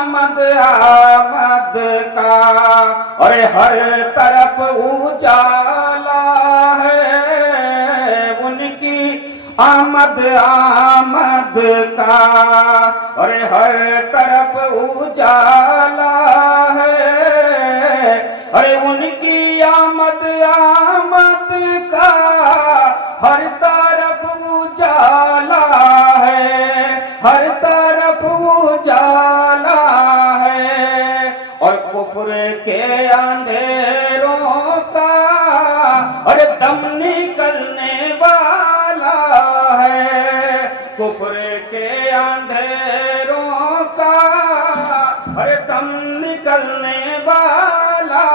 आमद आमद का, अरे हर तरफ उजाला है उनकी आमद आमद का, अरे हर तरफ उजाला है, अरे उनकी आमद आमद का हर तरफ उजाला है, हर तरफ उजाला है। और कुफ्र के अंधेरों का अरे दम निकलने वाला है, कुफ्र के अंधेरों का अरे दम निकलने वाला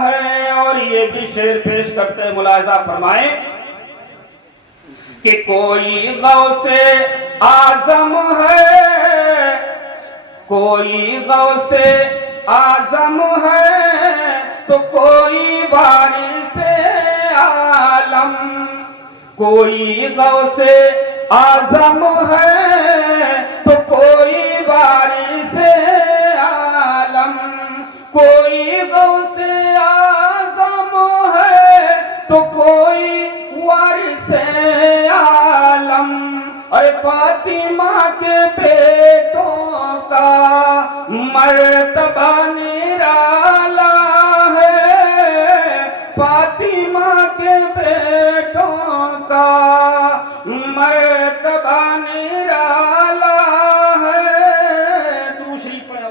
है। और ये भी शेर पेश करते मुलाहिजा फरमाए कि कोई गौसे आजम है, कोई गौसे आजम है, तो कोई वारिसे आलम, कोई गौसे आजम है, तो कोई वारिसे आलम, कोई गौसे आजम है, तो कोई वारिसे आलम। अरे फातिमा के बेटों का मर्तबा निराला है, फातिमा के बेटों का मर्तबा निराला है। दूसरी पढ़े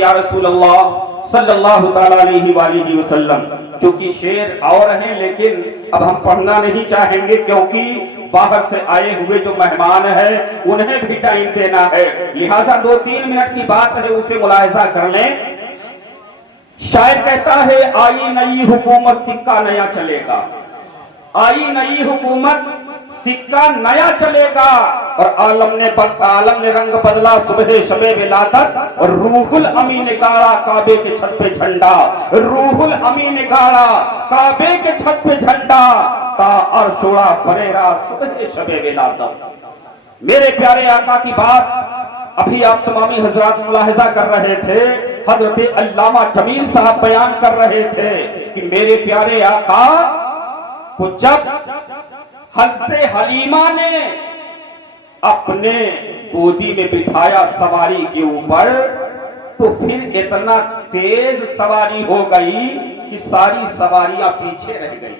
या रसूल अल्लाह सल्लल्लाहु तआला अलैहि वसल्लम। चूंकि शेर और हैं लेकिन अब हम पढ़ना नहीं चाहेंगे क्योंकि बाहर से आए हुए जो मेहमान है उन्हें भी टाइम देना है, लिहाजा 2-3 मिनट की बात है उसे मुलाहिजा कर लें। शायर कहता है आई नई हुकूमत सिक्का नया चलेगा, आई नई हुकूमत सिक्का नया चलेगा। और आलम ने रंग बदला सुबह शबे विलादत, और रूहुल अमी ने गाड़ा काबे के छत पे झंडा, रूहुल अमी ने गाड़ा काबे के छत पे झंडा, ता अर्शोड़ा फरेरा सुबह शबे विलादत। मेरे प्यारे आका की बात अभी आप तमामी हजरात मुलाहिजा कर रहे थे, हजरत अल्लामा जमील साहब बयान कर रहे थे कि मेरे प्यारे आका को जब हज़रत हलीमा ने अपने गोदी में बिठाया सवारी के ऊपर, तो फिर इतना तेज सवारी हो गई कि सारी सवारियां पीछे रह गई।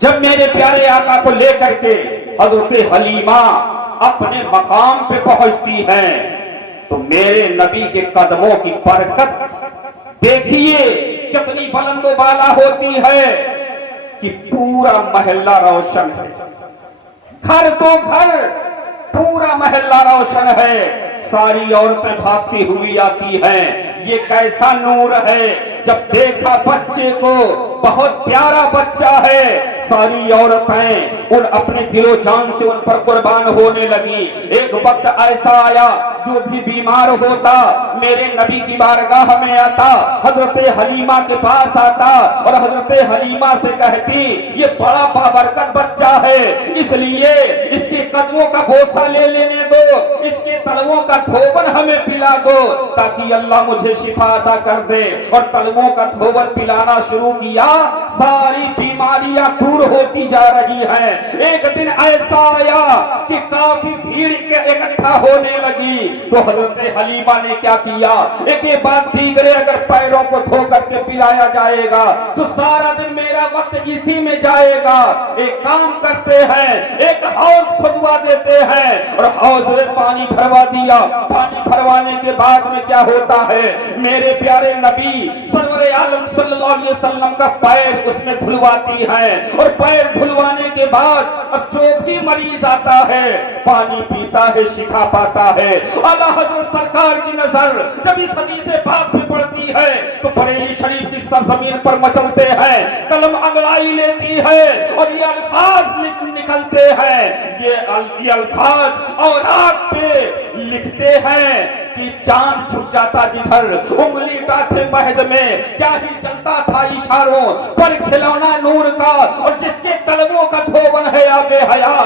जब मेरे प्यारे आका को लेकर के हज़रत हलीमा अपने मकाम पे पहुंचती हैं, तो मेरे नबी के कदमों की बरकत देखिए कितनी बुलंदो बाला होती है कि पूरा मोहल्ला रोशन है, घर तो घर पूरा मोहल्ला रोशन है, सारी औरतें भागती हुई आती हैं। ये कैसा नूर है, जब देखा बच्चे को बहुत प्यारा बच्चा है, सारी औरतें उन अपने दिलो जान से उन पर कुर्बान होने लगी। एक वक्त ऐसा आया जो भी बीमार होता मेरे नबी की बारगाह में आता, हजरत हलीमा के पास आता और हजरत हलीमा से कहती ये बड़ा बाबरकत बच्चा है, इसलिए इसके कदमों का बोसा ले लेने दो, इसके तलवों का धोबन हमें पिला दो ताकि अल्लाह मुझे शिफा अता कर दे। और तलवों का धोबन पिलाना शुरू किया, सारी बीमारियां दूर होती जा रही हैं। एक दिन ऐसा आया कि काफी भीड़ के इकट्ठा होने लगी, तो हजरत हलीमा ने क्या किया, एक के बाद दीगरे अगर पैरों को धो करके पिलाया जाएगा तो सारा दिन मेरा वक्त इसी में जाएगा। एक काम करते हैं, एक हौज खुदवा देते हैं और हौज में पानी भरवा दिया। पानी भरवाने के बाद में क्या होता है, मेरे प्यारे नबी सरवरे आलम सल्लल्लाहु अलैहि वसल्लम का पैर उसमें धुलवाती है और पैर धुलवाने के बाद अब जो भी मरीज आता है पानी पीता है, शिफा पाता है। आला हजरत सरकार की नजर जब इस हदीस पाक पे पड़ती है तो बरेली शरीफ की सरजमीन पर मचलते हैं, कलम अंगड़ाई लेती है और ये अल्फाज निकलते हैं, ये अल्फाज और आग पे लिखते हैं कि चांद झुक जाता जिधर, उंगली उठाते महद में, क्या ही चलता था इशारों पर खिलौना नूर का, और जिसके तलवों का धोवन है आबे हयात,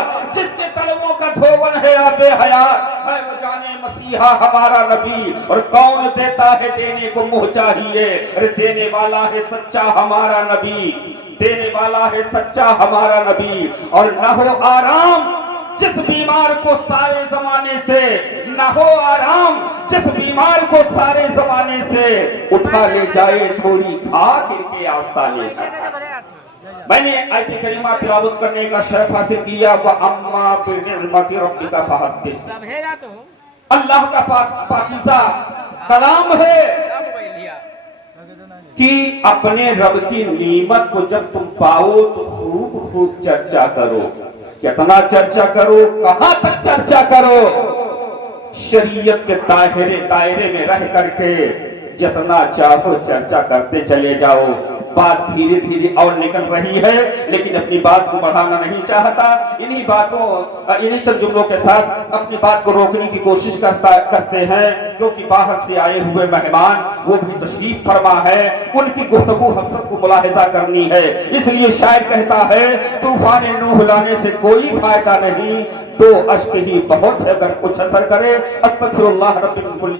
है वो जाने मसीहा हमारा नबी, और कौन देता है देने को मुंह चाहिए। अरे देने वाला है सच्चा हमारा नबी, देने वाला है सच्चा हमारा नबी। और न हो आराम जिस बीमार को सारे जमाने से, न हो आराम जिस बीमार को सारे जमाने से, उठा ले जाए थोड़ी खा के आस्ताने से। मैंने आयत करीमा तिलावत करने का शरफ हासिल किया। व अम्मा बिनिअमति रब्बिका फहद्दिस, अल्लाह का पाकीज़ा कलाम है कि अपने रब की नेमत को जब तुम पाओ तो खूब खूब चर्चा करो। कितना चर्चा करो, कहां तक चर्चा करो? शरीयत के दायरे में रह करके जितना चाहो चर्चा करते चले जाओ। बात धीरे धीरे और निकल रही है, लेकिन अपनी बात को बढ़ाना नहीं चाहता। इन्हीं बातों, इन्हीं चंद जुमलों के साथ अपनी बात को रोकने की कोशिश करते हैं, क्योंकि बाहर से आए हुए मेहमान वो भी तशरीफ फरमा है, उनकी गुफ्तगू हम सबको मुलाहिजा करनी है। इसलिए शायर कहता है, तूफान नूह लाने से कोई फायदा नहीं, तो अश्क ही बहुत है अगर कुछ असर करे। अस्तगफिरुल्लाह रब्बिल कुल।